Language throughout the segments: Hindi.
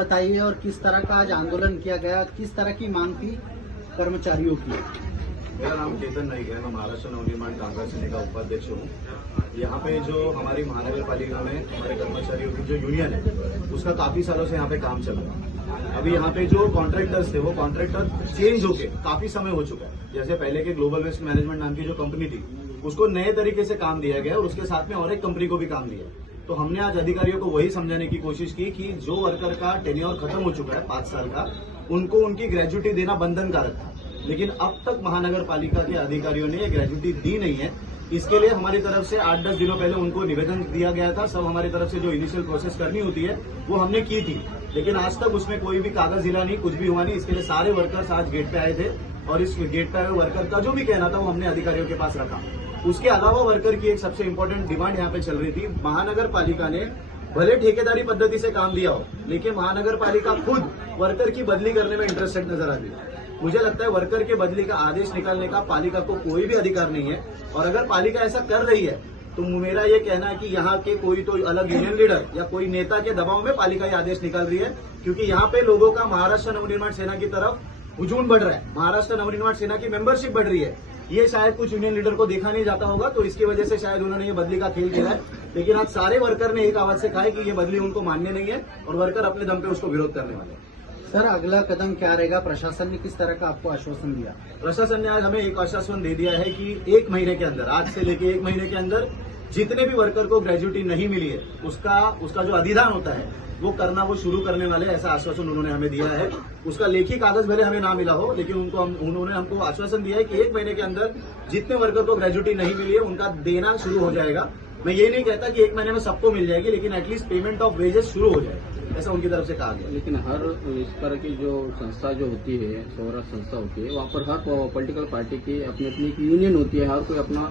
बताइए और किस तरह का आज आंदोलन किया गया, किस तरह की मांग थी कर्मचारियों की? मेरा नाम चेतन नाइक है। मैं महाराष्ट्र नवनिर्माण कामगार सेना का उपाध्यक्ष हूँ। यहाँ पे जो हमारी महानगर पालिका में हमारे कर्मचारियों की जो यूनियन है उसका काफी सालों से यहाँ पे काम चल रहा है। अभी यहाँ पे जो कॉन्ट्रैक्टर्स थे वो कॉन्ट्रैक्टर चेंज होके काफी समय हो चुका है। जैसे पहले के ग्लोबल वेस्ट मैनेजमेंट नाम की जो कंपनी थी उसको नए तरीके से काम दिया गया और उसके साथ में और एक कंपनी को भी काम दिया। तो हमने आज अधिकारियों को वही समझाने की कोशिश की कि जो वर्कर का टेन्योर खत्म हो चुका है 5 साल का, उनको उनकी ग्रेजुटी देना बंधनकारक था। लेकिन अब तक महानगर पालिका के अधिकारियों ने ये ग्रेजुटी दी नहीं है। इसके लिए हमारी तरफ से 8-10 दिनों पहले उनको निवेदन दिया गया था। सब हमारी तरफ से जो इनिशियल प्रोसेस करनी होती है वो हमने की थी, लेकिन आज तक उसमें कोई भी कागज हिला नहीं, कुछ भी हुआ नहीं। इसके लिए सारे वर्कर्स आज गेट पे आए थे और इस गेट पे आए वर्कर का जो भी कहना था वो हमने अधिकारियों के पास रखा। उसके अलावा वर्कर की एक सबसे इम्पोर्टेंट डिमांड यहाँ पे चल रही थी। महानगर पालिका ने भले ठेकेदारी पद्धति से काम दिया हो, लेकिन महानगर पालिका खुद वर्कर की बदली करने में इंटरेस्टेड नजर आती है। मुझे लगता है वर्कर के बदली का आदेश निकालने का पालिका को कोई भी अधिकार नहीं है, और अगर पालिका ऐसा कर रही है तो मेरा ये कहना है कि यहाँ के कोई तो अलग यूनियन लीडर या कोई नेता के दबाव में पालिका ये आदेश निकाल रही है, क्योंकि यहाँ पे लोगों का महाराष्ट्र नवनिर्माण सेना की तरफ हुजूम बढ़ रहा है। महाराष्ट्र नवनिर्माण सेना की मेंबरशिप बढ़ रही है। ये शायद कुछ यूनियन लीडर को देखा नहीं जाता होगा, तो इसकी वजह से शायद उन्होंने ये बदली का खेल खेला है। लेकिन आज सारे वर्कर ने एक आवाज से कहा है कि ये बदली उनको मान्य नहीं है और वर्कर अपने दम पे उसको विरोध करने वाले हैं। सर, अगला कदम क्या रहेगा? प्रशासन ने किस तरह का आपको आश्वासन दिया? प्रशासन ने आज हमें एक आश्वासन दे दिया है कि 1 महीने के अंदर, आज से लेके 1 महीने के अंदर जितने भी वर्कर को ग्रेजुटी नहीं मिली है उसका जो अधिदान होता है वो करना वो शुरू करने वाले, ऐसा आश्वासन उन्होंने हमें दिया है। उसका लेखी कागज भले हमें ना मिला हो, लेकिन उन्होंने हमको आश्वासन दिया है कि 1 महीने के अंदर जितने वर्कर को ग्रेजुटी नहीं मिली है उनका देना शुरू हो जाएगा। मैं ये नहीं कहता कि 1 महीने में सबको मिल जाएगी, लेकिन एटलीस्ट पेमेंट ऑफ वेजेस शुरू हो जाएगा, ऐसा उनकी तरफ से कहा गया। लेकिन हर इस तरह की जो संस्था जो होती है, स्वराज संस्था होती है, वहाँ पर हर पॉलिटिकल पार्टी की अपनी अपनी यूनियन होती है। हर कोई अपना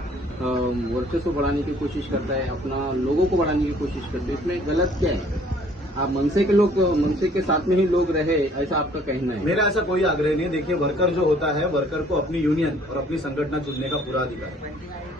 वर्चस्व बढ़ाने की कोशिश करता है, अपना लोगों को बढ़ाने की कोशिश करते हैं। इसमें गलत क्या है? आप मनसे के साथ में ही लोग रहे, ऐसा आपका कहना है? मेरा ऐसा कोई आग्रह नहीं है। देखिए, वर्कर जो होता है, वर्कर को अपनी यूनियन और अपनी संगठन चुनने का पूरा अधिकार है।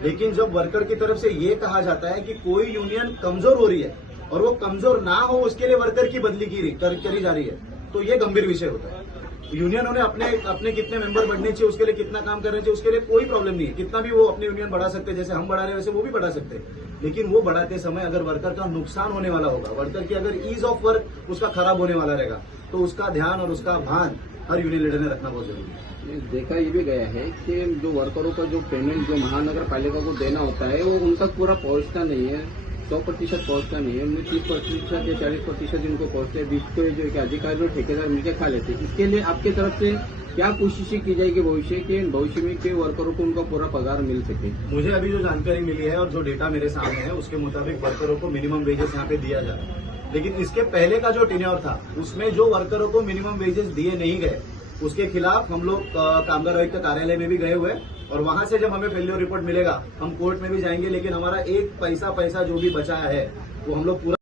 लेकिन जब वर्कर की तरफ से ये कहा जाता है कि कोई यूनियन कमजोर हो रही है और वो कमजोर ना हो उसके लिए वर्कर की बदली करी जा रही है, तो ये गंभीर विषय होता है। यूनियनों ने अपने कितने मेंबर बढ़ने चाहिए, उसके लिए कितना काम करना चाहिए, उसके लिए कोई प्रॉब्लम नहीं है। कितना भी वो अपनी यूनियन बढ़ा सकते हैं, जैसे हम बढ़ा रहे हैं वैसे वो भी बढ़ा सकते हैं। लेकिन वो बढ़ाते समय अगर वर्कर का नुकसान होने वाला होगा, वर्कर की अगर ईज ऑफ वर्क उसका खराब होने वाला रहेगा, तो उसका ध्यान और उसका भान हर यूनियन लीडर ने रखना बहुत जरूरी है। देखा ये भी गया है कि जो वर्करों का जो पेमेंट जो महानगर पालिका को देना होता है वो उन तक पूरा पहुंचता नहीं है, 100% पहुंचता नहीं है। उनमें 30% या 40% इनको पहुंचते हैं, 20 को जो एक अधिकारी और ठेकेदार मिलकर खा लेते हैं। इसके लिए आपकी तरफ से क्या कोशिशें की जाएगी भविष्य में के वर्करों को उनका पूरा पगार मिल सके? मुझे अभी जो जानकारी मिली है और जो डेटा मेरे सामने है उसके मुताबिक वर्करों को मिनिमम वेजेस यहाँ पे दिया जा रहा है। लेकिन इसके पहले का जो टेन्योर था उसमें जो वर्करों को मिनिमम वेजेस दिए नहीं गए उसके खिलाफ हम लोग कामगार आयुक्त कार्यालय में भी गए हुए, और वहां से जब हमें फेल्योर रिपोर्ट मिलेगा हम कोर्ट में भी जाएंगे। लेकिन हमारा एक पैसा जो भी बचा है वो हम लोग पूरा